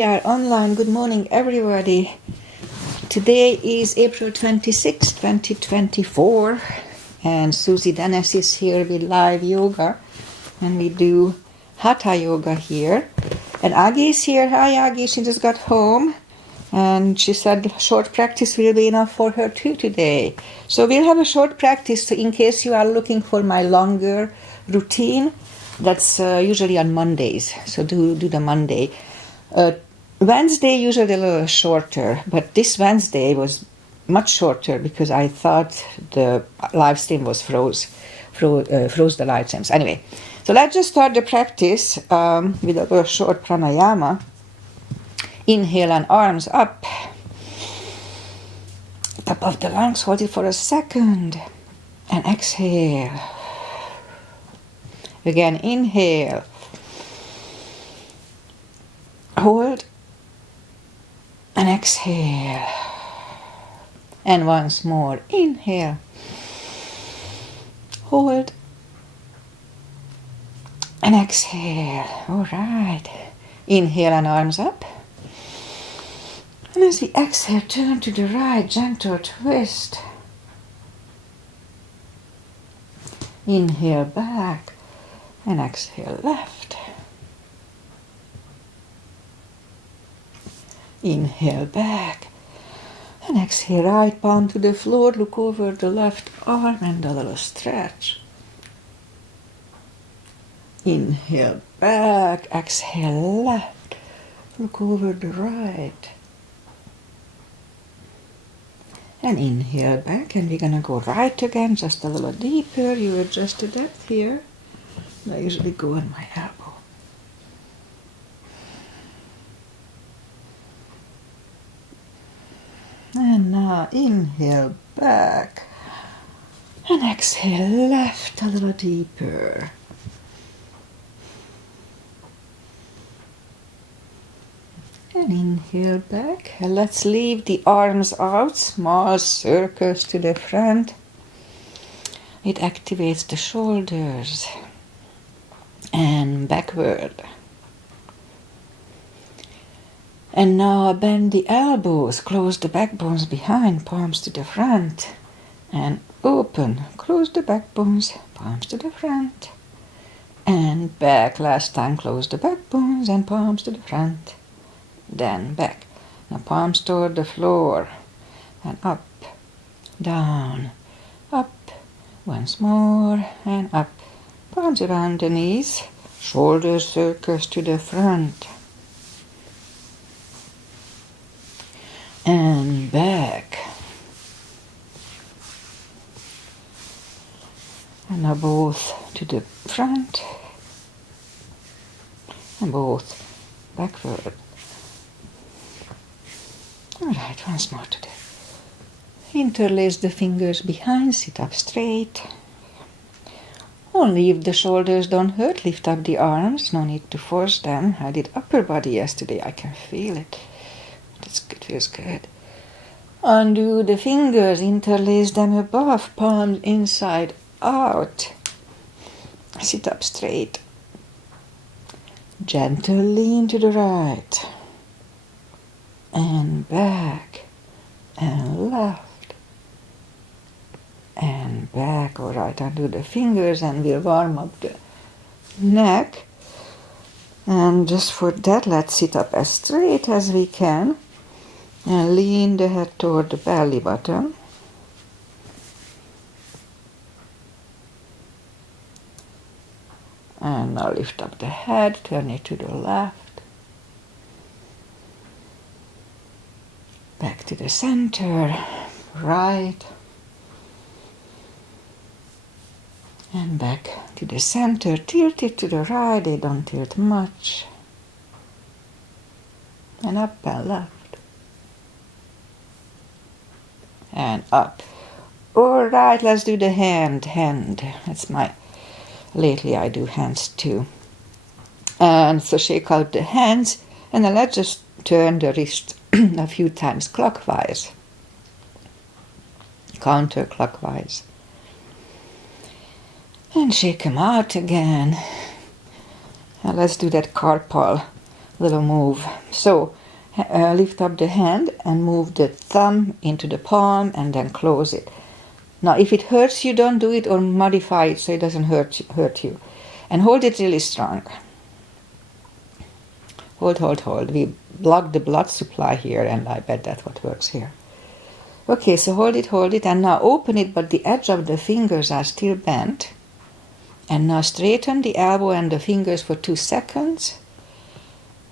We are online. Good morning, everybody. Today is April 26, 2024, and Susie Dennis is here with live yoga, and we do Hatha yoga here. And Agi is here. Hi, Agi. She just got home, and she said short practice will be enough for her too today. So we'll have a short practice in case you are looking for my longer routine. That's usually on Mondays, so do the Monday. Wednesday usually a little shorter, but this Wednesday was much shorter because I thought the live stream was froze the live streams. Anyway, so let's just start the practice with a little short pranayama. Inhale and arms up, top of the lungs, hold it for a second, and exhale. Again, inhale, hold, and exhale. And once more, inhale, hold, and exhale. All right. Inhale and arms up. And as we exhale, turn to the right, gentle twist. Inhale back, and exhale left. Inhale back, and exhale right palm to the floor. Look over the left arm and a little stretch. Inhale back, exhale left. Look over the right. And inhale back, and we're gonna go right again, just a little deeper. You adjust the depth here. I usually go on my elbow. And now inhale back, and exhale left a little deeper. And inhale back. And let's leave the arms out, small circles to the front. It activates the shoulders. And backward. And now bend the elbows, close the backbones behind, palms to the front. And open, close the backbones, palms to the front. And back, last time close the backbones and palms to the front. Then back. Now palms toward the floor. And up, down, up. Once more, and up. Palms around the knees, shoulder circles to the front. And back. And now both to the front. And both backward. Alright, once more to the interlace the fingers behind, sit up straight. Only if the shoulders don't hurt, lift up the arms, no need to force them. I did upper body yesterday, I can feel it. It feels good. Undo the fingers, interlace them above, palms inside out. Sit up straight. Gentle lean to the right. And back. And left. And back. All right, undo the fingers and we'll warm up the neck. And just for that, let's sit up as straight as we can. And lean the head toward the belly button. And now lift up the head, turn it to the left. Back to the center, right. And back to the center, tilt it to the right, they don't tilt much. And up and left. And up. All right, let's do the hand. That's lately I do hands too. And so shake out the hands, and then let's just turn the wrist a few times clockwise. Counterclockwise. And shake them out again. And let's do that carpal little move. So lift up the hand and move the thumb into the palm and then close it. Now if it hurts you, don't do it, or modify it so it doesn't hurt you. And hold it really strong. Hold. We block the blood supply here, and I bet that's what works here. Okay, so hold it, and now open it, but the edge of the fingers are still bent. And now straighten the elbow and the fingers for 2 seconds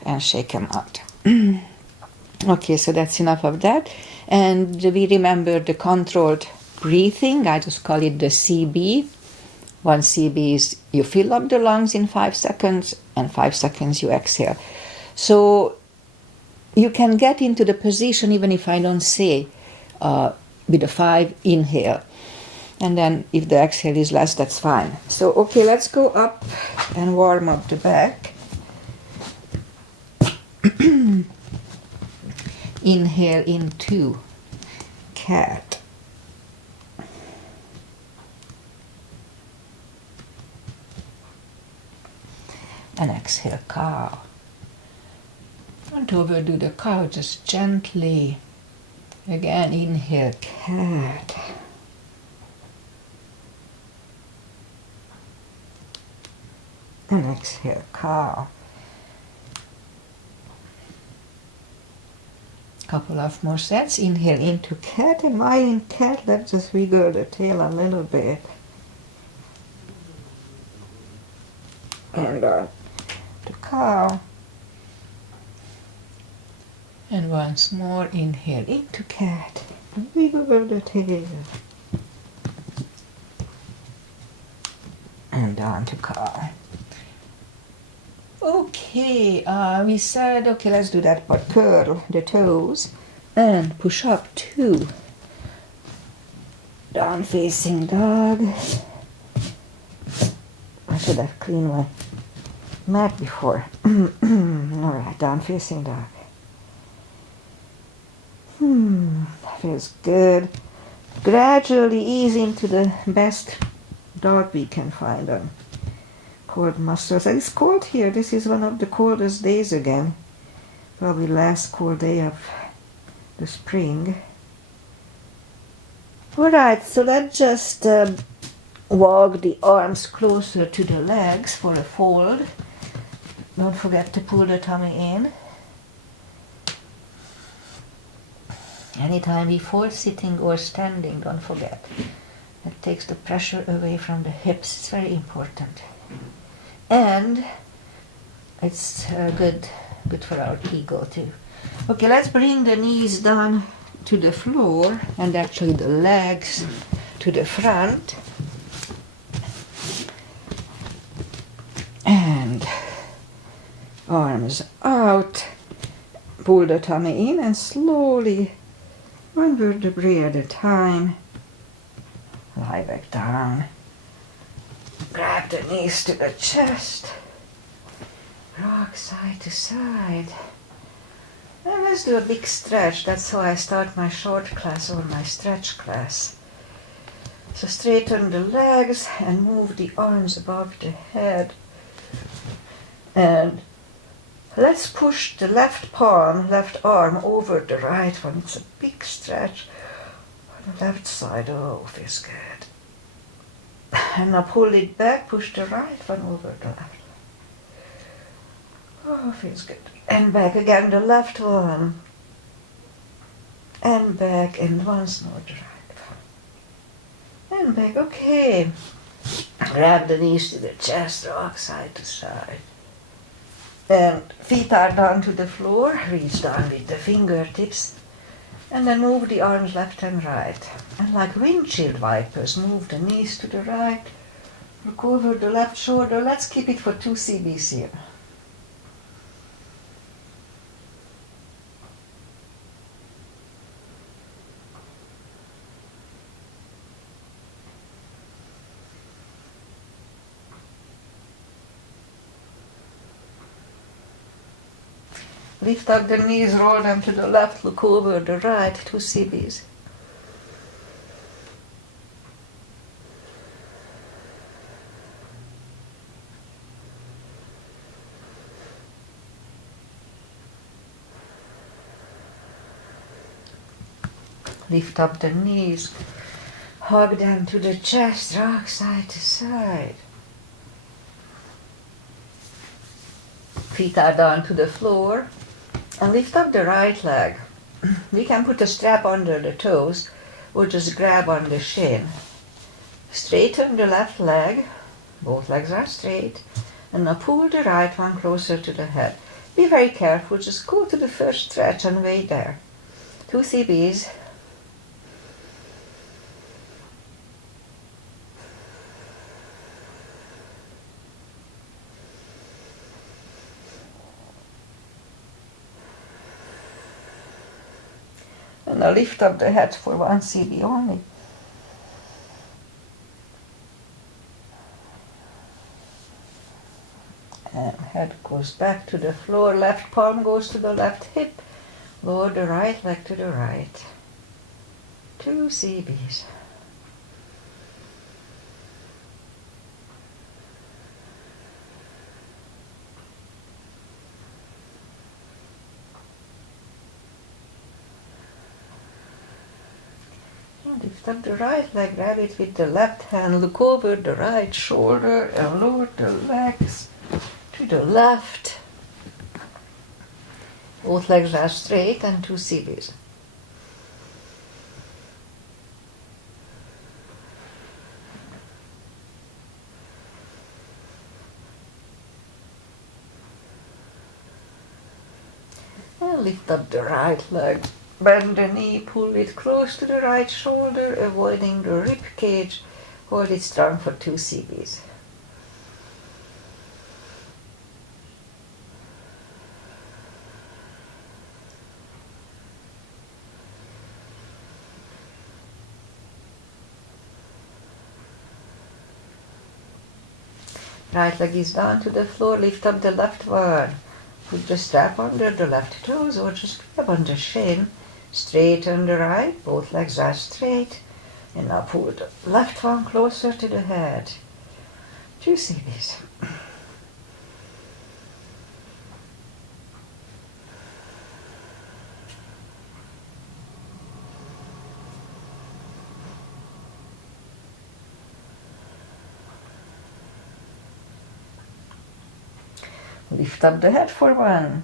and shake them out. Okay, so that's enough of that. And we remember the controlled breathing. I just call it the CB. 1 CB is you fill up the lungs in 5 seconds, and 5 seconds you exhale. So you can get into the position even if I don't say with a 5 inhale. And then if the exhale is less, that's fine. So, okay, let's go up and warm up the back. Inhale into cat. And exhale, cow. Don't overdo the cow, just gently. Again, inhale, cat. And exhale, cow. Couple of more sets. Inhale into cat, and while in cat, let's just wiggle the tail a little bit. And to cow. And once more, inhale into cat. Wiggle the tail. And down to cow. Okay, we said, okay, let's do that, but curl the toes and push up 2. Down facing dog. I should have cleaned my mat before. Alright, down facing dog. That feels good. Gradually ease into the best dog we can find on cold muscles. And it's cold here. This is one of the coldest days again. Probably last cold day of the spring. Alright, so let's just walk the arms closer to the legs for a fold. Don't forget to pull the tummy in. Anytime we fold, sitting or standing, don't forget. It takes the pressure away from the hips. It's very important. And it's good for our ego too. Okay, let's bring the knees down to the floor and actually the legs to the front. And arms out. Pull the tummy in and slowly, one vertebrae at a time, lie back down. Grab the knees to the chest. Rock side to side. And let's do a big stretch. That's how I start my short class or my stretch class. So straighten the legs and move the arms above the head. And let's push the left arm over the right one. It's a big stretch on the left side. Oh, feels good. And now pull it back, push the right one over the left. Oh, feels good. And back again, the left one. And back, and once more the right one. And back, okay. Grab the knees to the chest, rock side to side. And feet are down to the floor, reach down with the fingertips. And then move the arms left and right. And like windshield wipers, move the knees to the right. Look over the left shoulder. Let's keep it for 2 CBs here. Lift up the knees, roll them to the left, look over the right, 2 CBs. Lift up the knees. Hug them to the chest, rock side to side. Feet are down to the floor. And lift up the right leg. We can put a strap under the toes or just grab on the shin. Straighten the left leg. Both legs are straight. And now pull the right one closer to the head. Be very careful. Just go to the first stretch and wait there. 2 CBs. And now lift up the head for 1 CB only. And head goes back to the floor, left palm goes to the left hip, lower the right leg to the right. 2 CBs. Lift up the right leg, grab it with the left hand, look over the right shoulder and lower the legs to the left. Both legs are straight and 2 CBs. And lift up the right leg. Bend the knee, pull it close to the right shoulder, avoiding the rib cage. Hold it strong for 2 CBs. Right leg is down to the floor, lift up the left one. Put the strap under the left toes or just grab on the shin. Straighten the right, both legs are straight. And now pull the left one closer to the head. 2 CBs. Lift up the head for 1.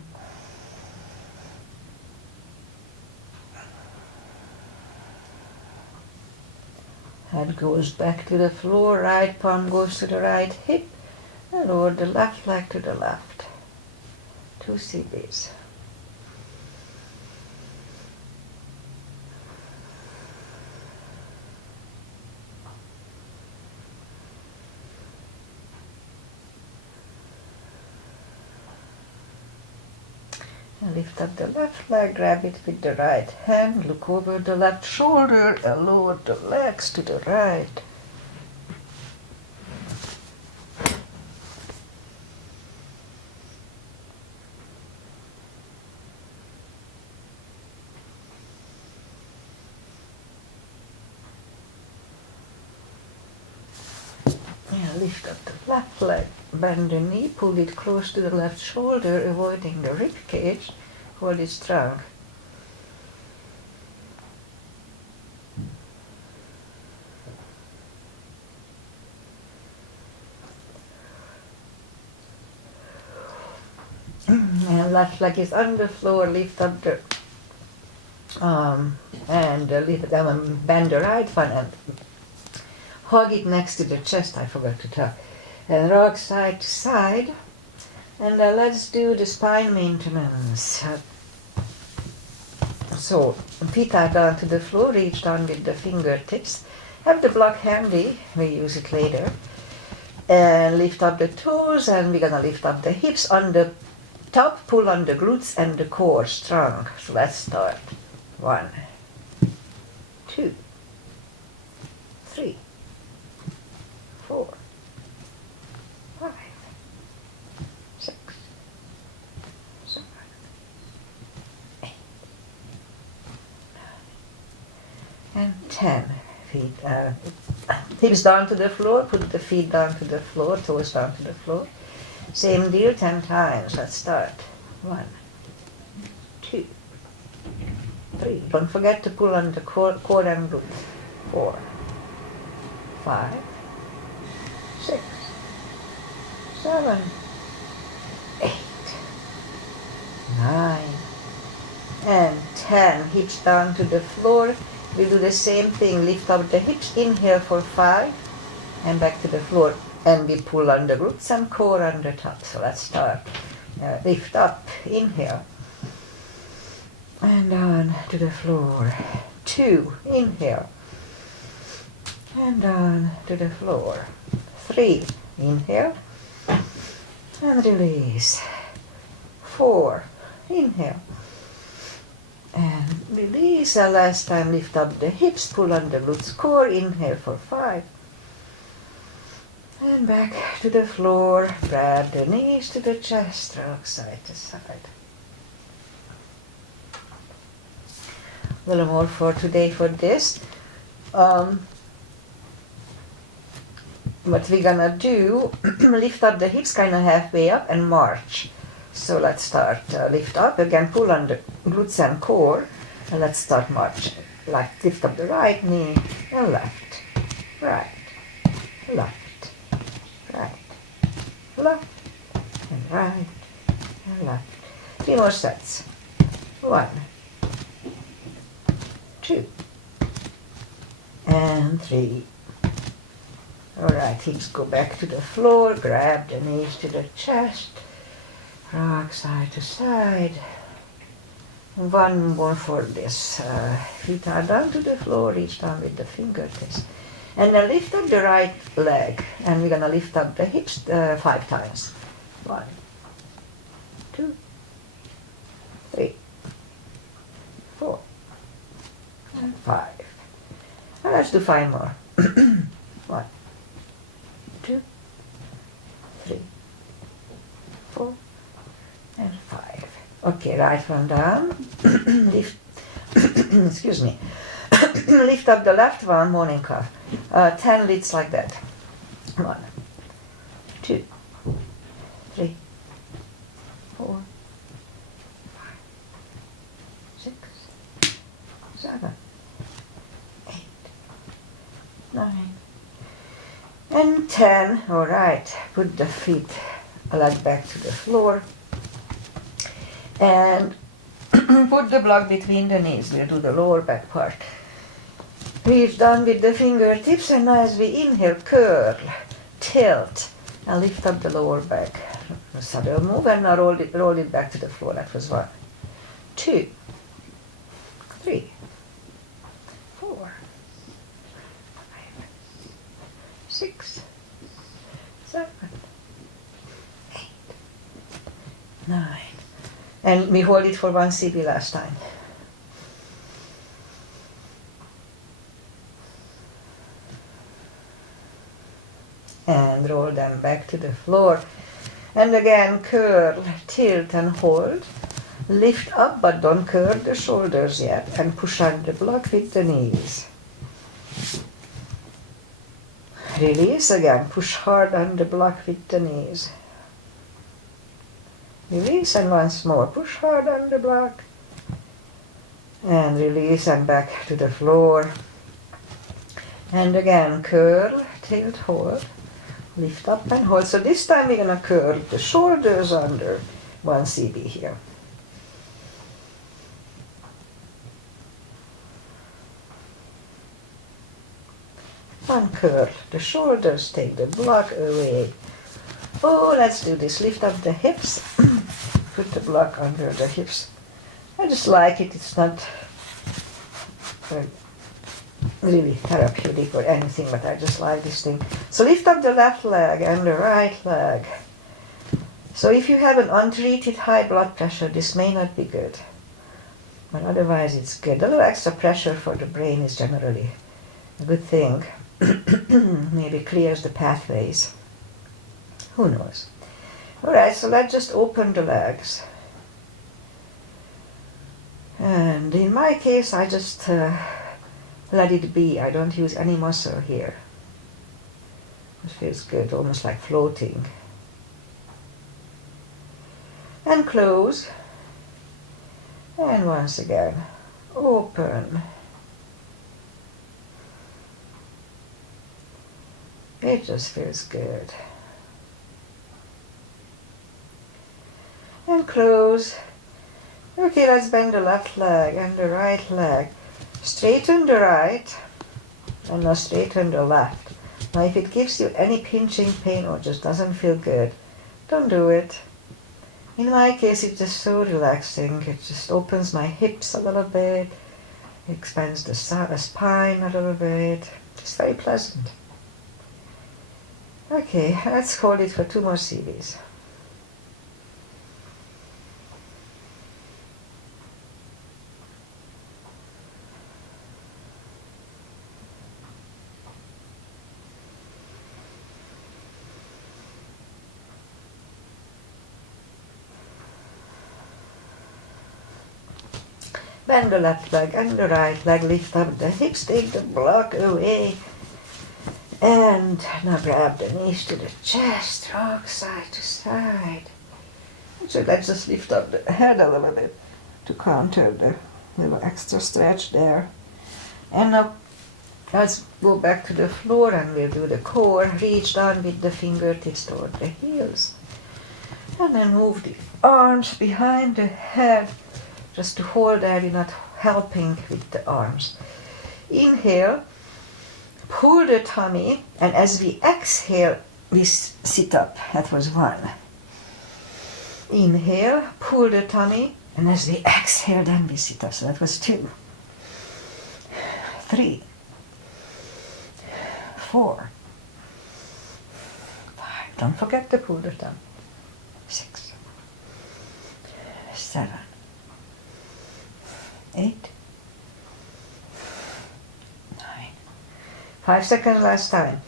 Head goes back to the floor, right palm goes to the right hip, and lower the left leg to the left. 2 CBs. And lift up the left leg, grab it with the right hand, look over the left shoulder and lower the legs to the right. And lift up the left leg, bend the knee, pull it close to the left shoulder, avoiding the rib cage, hold it strong. And left leg is on the floor, lift up the lift down and bend the right one and hug it next to the chest, I forgot to tell. And rock side to side. And let's do the spine maintenance. So, feet are down to the floor, reach down with the fingertips. Have the block handy, we use it later. And lift up the toes, and we're gonna lift up the hips on the top, pull on the glutes and the core strong. So let's start. 1, 2, 3, 4, 5, 6, 7, 8, 9, and 10. Feet, hips down to the floor, put the feet down to the floor, toes down to the floor. Same deal 10 times. Let's start. 1, 2, 3. Don't forget to pull on the core and glutes. 4, 5, 6, 7, 8, 9, and 10. Hips down to the floor. We do the same thing. Lift up the hips. Inhale for 5 and back to the floor. And we pull on the glutes and core on the top. So let's start. Lift up. Inhale. And down to the floor. 2. Inhale. And down to the floor. 3. Inhale. And release. 4. Inhale. And release. And last time, lift up the hips, pull on the glutes core. Inhale for 5. And back to the floor. Grab the knees to the chest, rock side to side. A little more for today for this. What we're gonna do, lift up the hips kind of halfway up and march. So let's start. Lift up, again pull on the glutes and core, and let's start marching. Like lift up the right knee and left, right, left, right, left, and right, and left. 3 more sets. 1, 2, and 3. Alright, hips go back to the floor, grab the knees to the chest, rock side to side. 1 more for this. Feet are down to the floor, reach down with the fingertips. And then lift up the right leg, and we're gonna lift up the hips 5 times. 1, 2, 3, 4, and 5. And let's do 5 more. 1, 2, 3, 4, and 5. Okay, right one down. Lift. Excuse me. Lift up the left one, morning calf. 10 lifts like that. 1, 2, 3, 4, 5, 6, 7, 8, 9, and 10. All right. Put the feet leg back to the floor. And put the block between the knees. We'll do the lower back part. Reach down with the fingertips, and as we inhale, curl, tilt, and lift up the lower back. Subtle move, and now roll it back to the floor. That was 1, 2, 3, 4, 5, 6, 7, 8, 9. And we hold it for 1 CB last time. And roll them back to the floor. And again, curl, tilt, and hold. Lift up, but don't curl the shoulders yet. And push on the block with the knees. Release again. Push hard on the block with the knees. Release, and once more. Push hard on the block. And release, and back to the floor. And again, curl, tilt, hold. Lift up and hold. So this time we're going to curl the shoulders under 1 CB here. Uncurl the shoulders, take the block away. Oh, let's do this. Lift up the hips. Put the block under the hips. I just like it. It's not really therapeutic or anything, but I just like this thing. So lift up the left leg and the right leg. So if you have an untreated high blood pressure, this may not be good. But otherwise it's good. A little extra pressure for the brain is generally a good thing. Maybe clears the pathways. Who knows? Alright, so let's just open the legs. And in my case, I just let it be. I don't use any muscle here. It feels good, almost like floating. And close. And once again, open. It just feels good. And close. Okay, let's bend the left leg and the right leg. Straighten the right and now straighten the left. Now if it gives you any pinching pain or just doesn't feel good, don't do it. In my case, it's just so relaxing. It just opens my hips a little bit, expands the spine a little bit. It's very pleasant. Okay, let's hold it for 2 more series. Bend the left leg and the right leg, lift up the hips, take the block away. And now grab the knees to the chest, rock side to side. So let's just lift up the head a little bit to counter the little extra stretch there. And now let's go back to the floor and we'll do the core. Reach down with the fingertips toward the heels. And then move the arms behind the head. Just to hold there, you're not helping with the arms. Inhale, pull the tummy, and as we exhale, we sit up. That was 1. Inhale, pull the tummy, and as we exhale, then we sit up. So that was 2, 3, 4, 5. Don't forget to pull the tummy. 6, 7, 8, 9. 5 seconds last time.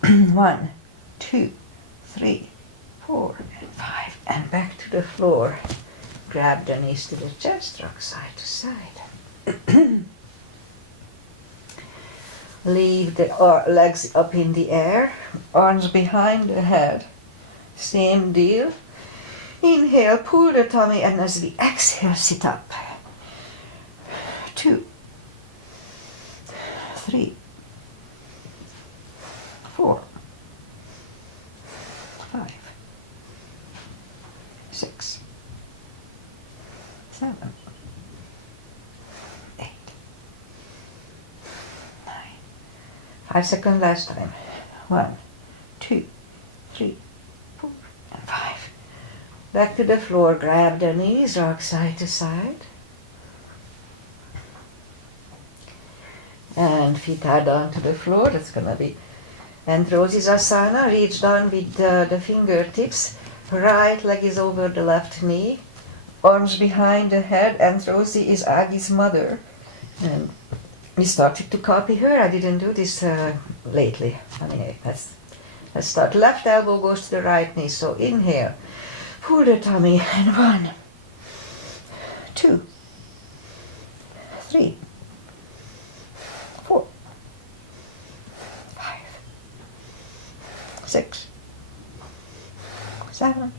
1, 2, 3, 4, and 5. And back to the floor. Grab the knees to the chest, rock side to side. Leave the legs up in the air, arms behind the head. Same deal. Inhale, pull the tummy, and as we exhale, sit up. 2, 3, 4, 5, 6, 7, 8, 9. 5 seconds last time. 1, 2, 3, 4, and 5. Back to the floor. Grab the knees, rock side to side. And feet are down to the floor. That's going to be Antrosisasana. Reach down with the fingertips. Right leg is over the left knee. Arms behind the head. Antrosi is Agi's mother. And we started to copy her. I didn't do this lately. Anyway, let's start. Left elbow goes to the right knee. So inhale. Pull the tummy. And 1, 2, 3, 4, 5, 6, 7,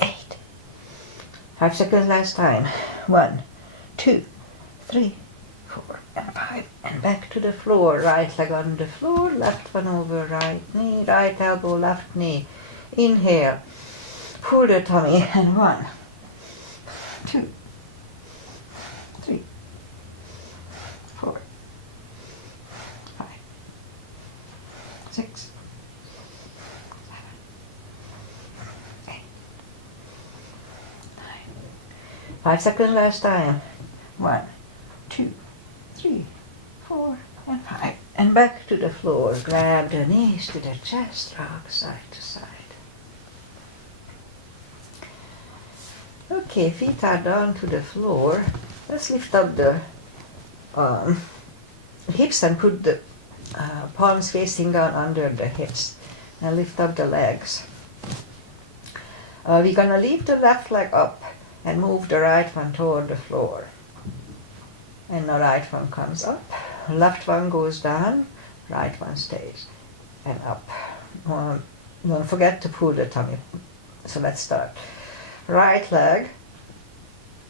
8. 5 seconds last time. 1, 2, 3, 4, and 5. And back to the floor. Right leg on the floor, left one over right knee, right elbow, left knee. Inhale. Pull the tummy. And 1, 2, 3, 4, 5, 6, 7, 8, 9. 5 seconds last time. 1, 2, 3, 4, and 5. And back to the floor. Grab the knees to the chest, rock side to side. Okay, feet are down to the floor. Let's lift up the hips and put the palms facing down under the hips. And lift up the legs. We're gonna leave the left leg up and move the right one toward the floor. And the right one comes up. Left one goes down. Right one stays. And up. Don't forget to pull the tummy. So let's start. Right leg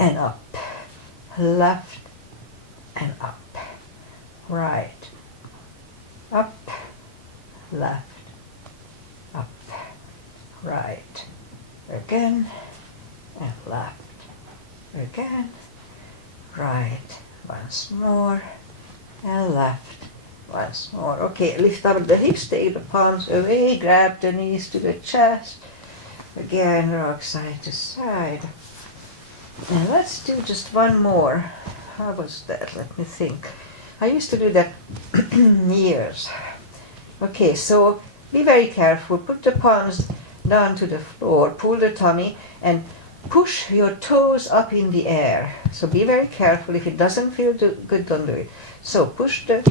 and up. left, and up. Right, up, left, up, right. Again, and left. Again, right. Once more, and left. Once more. Okay, lift up the hips, take the palms away, grab the knees to the chest. Again, rock side to side. And let's do just one more. How was that? Let me think. I used to do that years. Okay, so be very careful. Put the palms down to the floor, pull the tummy, and push your toes up in the air. So be very careful. If it doesn't feel good, don't do it. So push the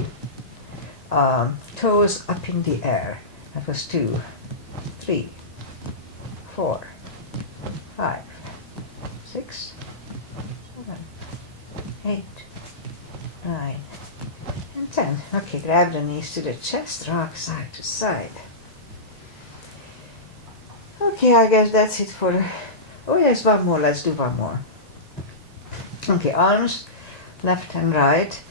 toes up in the air. That was 2, 3, 4, 5, 6, 7, 8, 9, and 10. Okay, grab the knees to the chest, rock side to side. Okay, I guess that's it for the... Oh yes, one more. Let's do one more. Okay, arms left and right,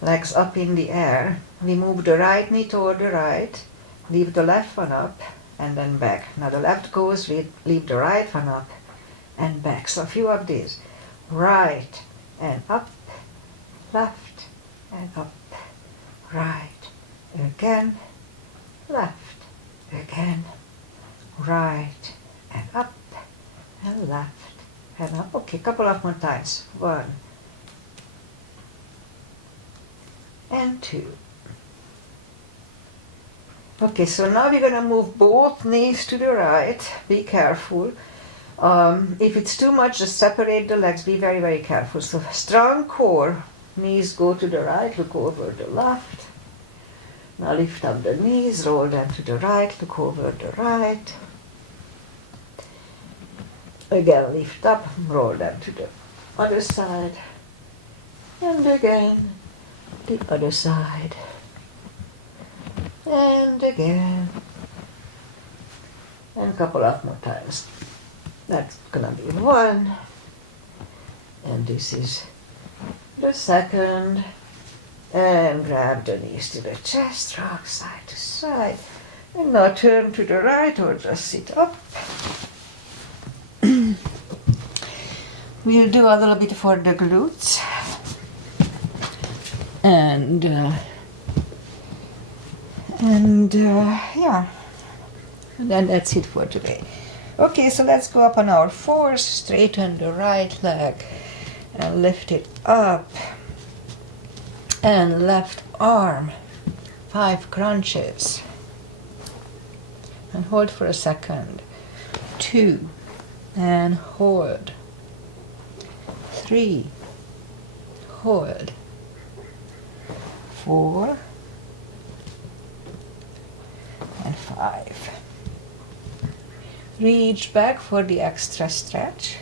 legs up in the air. We move the right knee toward the right, leave the left one up, and then back. Now the left goes, leave the right one up, and back. So a few of these. Right, and up, left, and up, right. Again, left, again, right, and up, and left, and up. Okay, couple of more times. 1, and 2. Okay, so now we're going to move both knees to the right. Be careful. If it's too much, just separate the legs. Be very, very careful. So strong core. Knees go to the right, look over the left. Now lift up the knees, roll them to the right, look over the right. Again, lift up, roll them to the other side. And again, the other side. And again. And a couple of more times. That's gonna be 1. And this is the second. And grab the knees to the chest, rock side to side. And now turn to the right or just sit up. We'll do a little bit for the glutes. And yeah. And then that's it for today. Okay, so let's go up on our 4s, straighten the right leg and lift it up. And left arm, 5 crunches. And hold for a second. 2, and hold. 3, hold. 4, and 5. Reach back for the extra stretch.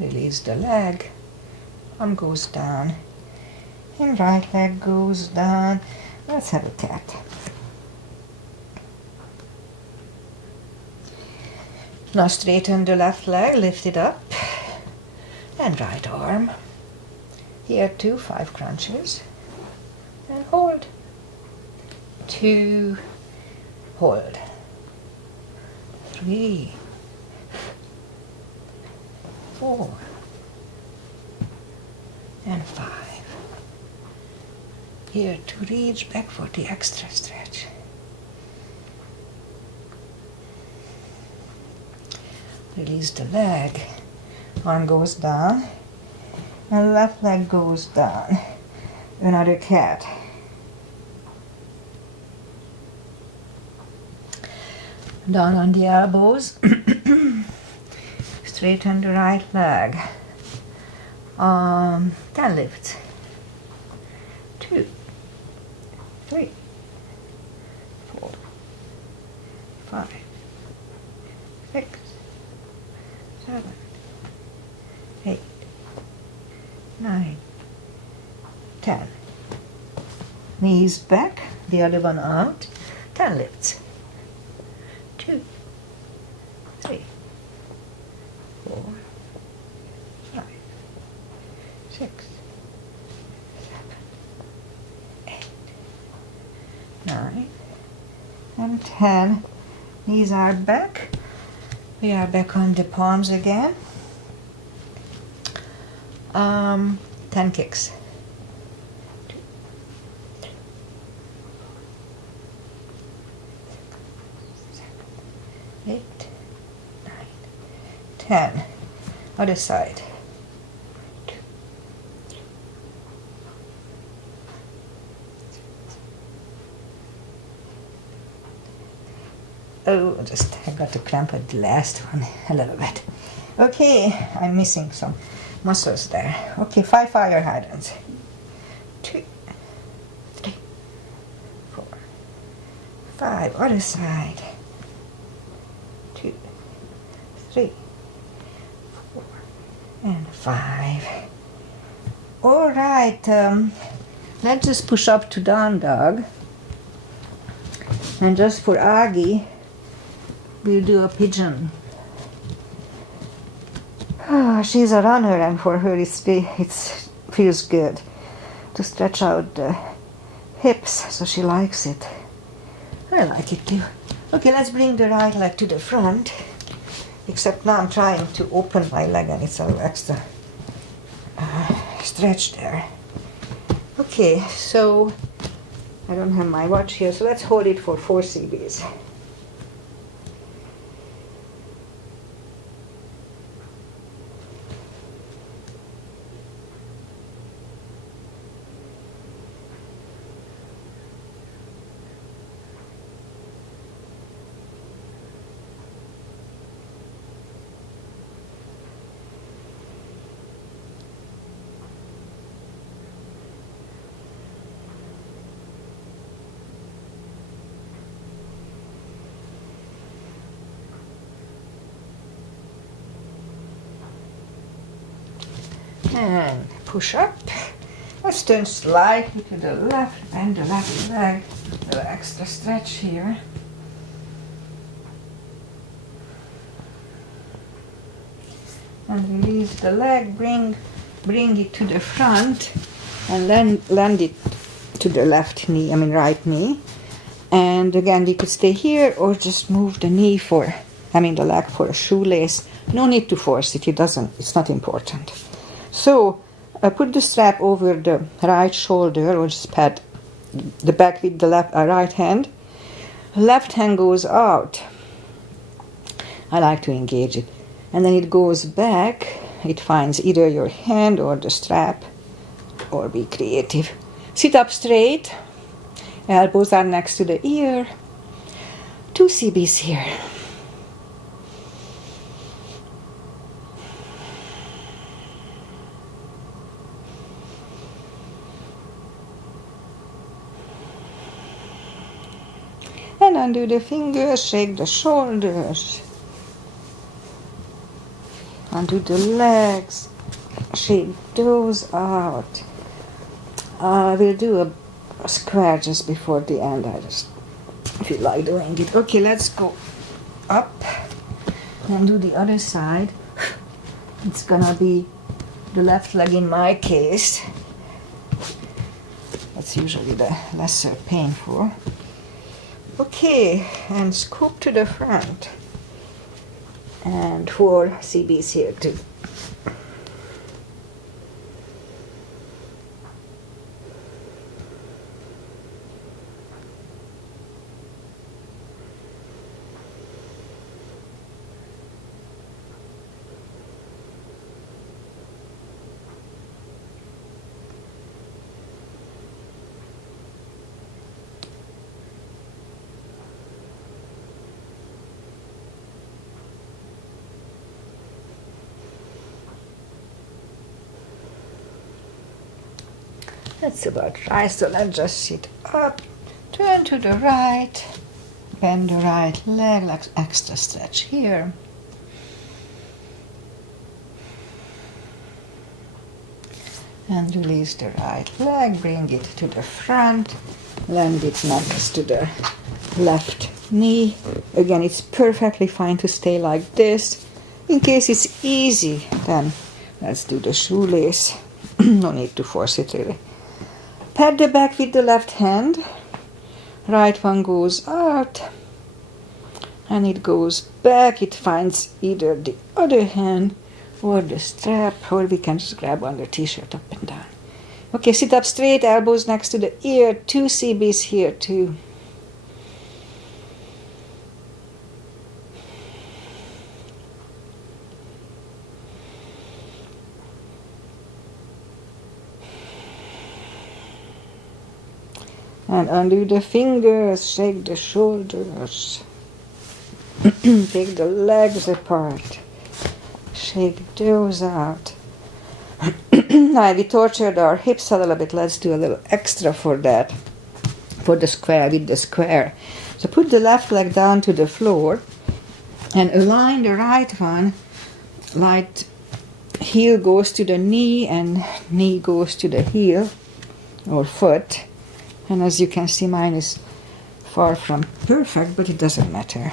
Release the leg, arm goes down, and right leg goes down. Let's have a cat. Now straighten the left leg, lift it up, and right arm. Here too, 5 crunches, and hold. 2, hold. 3, 4, and 5. Here to reach back for the extra stretch. Release the leg, arm goes down, and left leg goes down. Another cat. Down on the elbows. Straighten the right leg. 10 lifts. 2, 3, 4, 5, 6, 7, 8, 9, 10. Knees back, the other one out. 10 lifts. 2, 3, 4, 5, 6, 7, 8, 9, and 10. These are back. We are back on the palms again. 10 kicks. 2, 3, 7, 8, 9, 10. Other side. 2, 3. Oh, I got to cramp at the last one a little bit. Okay, I'm missing some muscles there. Okay, 5 fire hydrants. 2, 3, 4, 5. Other side. 2, 3, 4, and 5. All right, let's just push up to down dog. And just for Aggie, we'll do a pigeon. She's a runner, and for her it feels good to stretch out the hips, so she likes it. I like it too. Okay, let's bring the right leg to the front, except now I'm trying to open my leg and it's a little extra stretch there. Okay, so I don't have my watch here, so let's hold it for 4 CBs. And push up. Let's turn slightly to the left, bend the left leg, a little extra stretch here. And release the leg, bring it to the front, and then land it to the left knee, right knee. And again, we could stay here or just move the knee the leg for a shoelace. No need to force it, it's not important. So, put the strap over the right shoulder, or just pat the back with the right hand. Left hand goes out. I like to engage it. And then it goes back. It finds either your hand or the strap, or be creative. Sit up straight. Elbows are next to the ear. 2 CBs here. And undo the fingers, shake the shoulders. Undo the legs, shake those out. We'll do a square just before the end. I just feel like doing it. Okay, let's go up and do the other side. It's gonna be the left leg in my case. That's usually the lesser painful. Okay, and scoop to the front. And 4 CBs here too. That's about right, so let's just sit up, turn to the right, bend the right leg, like extra stretch here. And release the right leg, bring it to the front, land it next to the left knee. Again, it's perfectly fine to stay like this. In case it's easy, then let's do the shoelace. No need to force it really. Pat the back with the left hand. Right one goes out and it goes back. It finds either the other hand or the strap, or we can just grab on the t-shirt up and down. Okay, sit up straight, elbows next to the ear, 2 CBs here too. And undo the fingers, shake the shoulders. Take the legs apart. Shake those out. Now we tortured our hips a little bit. Let's do a little extra for that. For the square, with the square. So put the left leg down to the floor and align the right one. Right heel goes to the knee and knee goes to the heel or foot. And as you can see, mine is far from perfect, but it doesn't matter.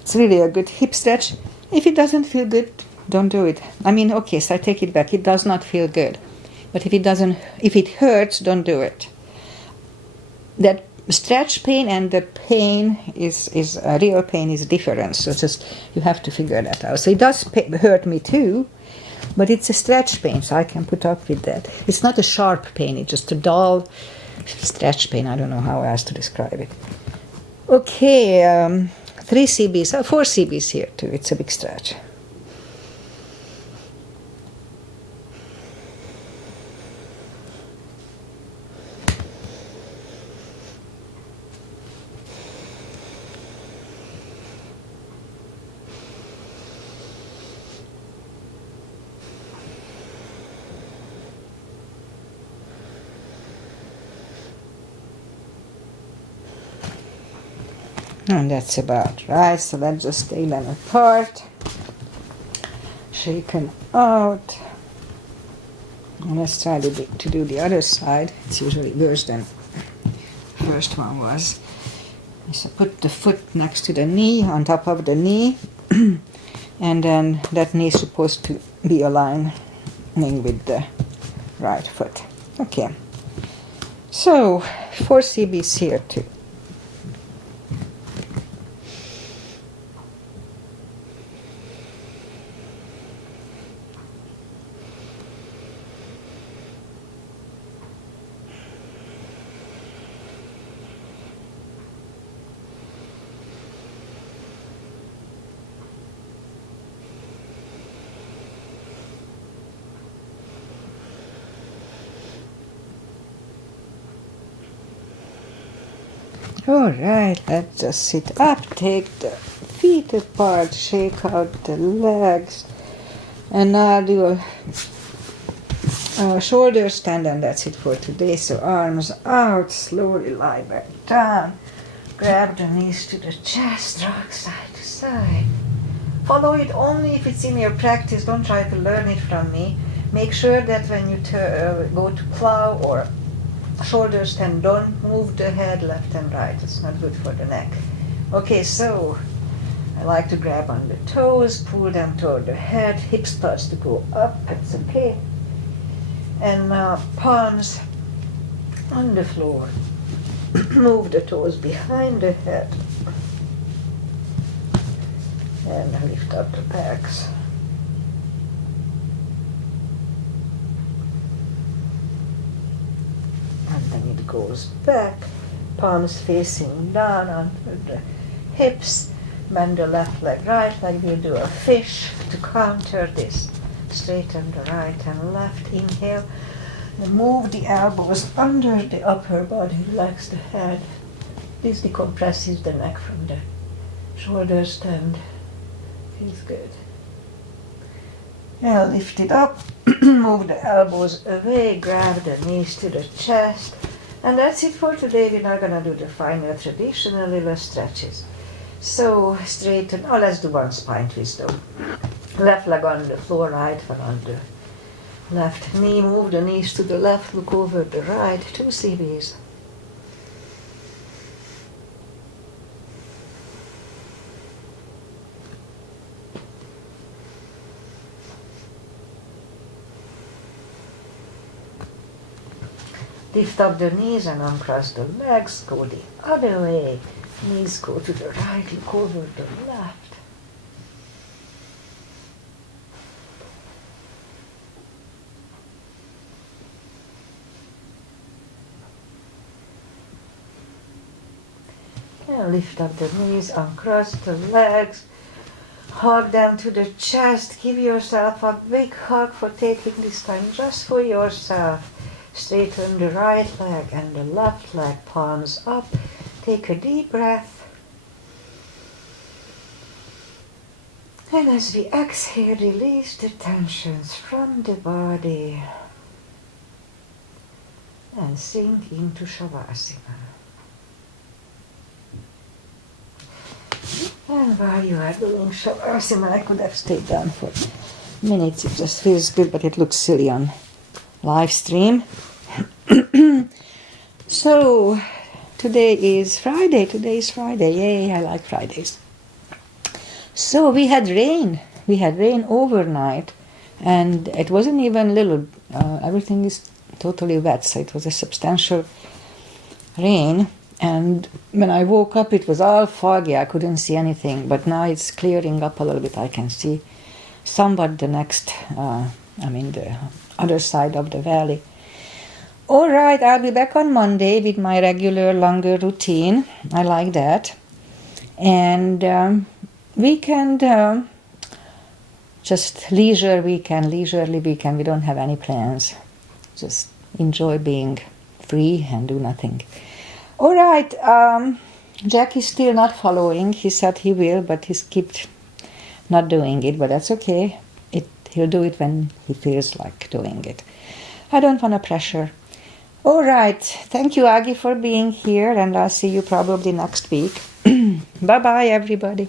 It's really a good hip stretch. If it doesn't feel good, don't do it. I mean, okay, so I take it back. It does not feel good. But if it hurts, don't do it. That stretch pain and the pain is real pain is different. So it's just, you have to figure that out. So it does hurt me too, but it's a stretch pain, so I can put up with that. It's not a sharp pain, it's just a dull stretch pain. I don't know how else to describe it. Okay, 3 CBs, 4 CBs here too. It's a big stretch. And that's about right. So let's just take them apart. Shake them out. And let's try to do the other side. It's usually worse than the first one was. So put the foot next to the knee, on top of the knee. And then that knee is supposed to be aligning with the right foot. Okay. So 4 CBs here too. Alright, let's just sit up, take the feet apart, shake out the legs, and now do a shoulder stand, and that's it for today. So arms out, slowly lie back down, grab the knees to the chest, rock side to side. Follow it only if it's in your practice, don't try to learn it from me. Make sure that when you go to plow or shoulder stand, don't move the head left and right. It's not good for the neck. Okay, so I like to grab on the toes, pull them toward the head, hip starts to go up, that's okay. And now palms on the floor. Move the toes behind the head. And lift up the backs. And then it goes back, palms facing down onto the hips. Bend the left leg, right leg. We'll do a fish to counter this. Straighten the right and left. Inhale. And move the elbows under the upper body. Relax the head. This decompresses the neck from the shoulder stand. Feels good. Now lift it up. Move the elbows away, grab the knees to the chest. And that's it for today. We're not going to do the final traditional little stretches. So let's do one spine twist though. Left leg on the floor, right one on the Left knee, move the knees to the left, look over the right, 2 CBs. Lift up the knees and uncross the legs, go the other way. Knees go to the right, look over the left. And lift up the knees, uncross the legs, hug them to the chest. Give yourself a big hug for taking this time just for yourself. Straighten the right leg and the left leg, palms up. Take a deep breath. And as we exhale, release the tensions from the body and sink into Shavasana. And while you are doing Shavasana, I could have stayed down for minutes. It just feels good, but it looks silly on live stream. So, today is Friday. Yay, I like Fridays. So we had rain. We had rain overnight, and it wasn't even little. Everything is totally wet, so it was a substantial rain. And when I woke up, it was all foggy. I couldn't see anything, but now it's clearing up a little bit. I can see somewhat the other side of the valley. All right, I'll be back on Monday with my regular longer routine. I like that. And weekend, just leisurely weekend. We don't have any plans. Just enjoy being free and do nothing. All right, Jack is still not following. He said he will, but he's kept not doing it, but that's okay. He'll do it when he feels like doing it. I don't want to pressure. All right, thank you, Aggie, for being here, and I'll see you probably next week. Bye-bye, everybody.